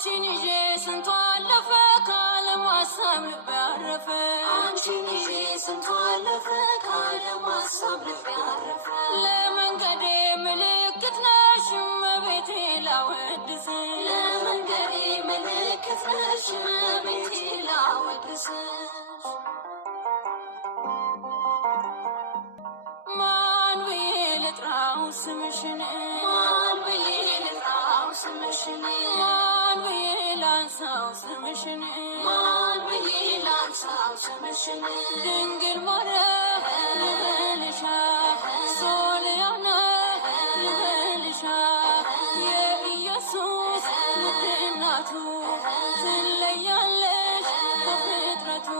አንቺን ይዤ ስንቱ አለፈ ካለማሰብ ልቤ አረፈ አንቺን ይዤ ስንቱ አለፈ ካለማሰብ ልቤ አረፈ ለመንገዴ ምልክት ነሽ እመቤቴ ላወድስሽ ለመንገዴ ምልክት ነሽ እመቤቴ ላወድስሽ ማን ብዬ ልጥራው ስምሽን ማን ብዬ ልጥራው ስምሽን ማን ብዬ ላንሳው ስምሽን ማን ብዬ ላንሳው ስምሽን ድንግል ማርያም ልበልሻ ሶልያና ልበልሻ የኢየሱስ ውድ እናቱ ትለያለሽ ከፍጥረቱ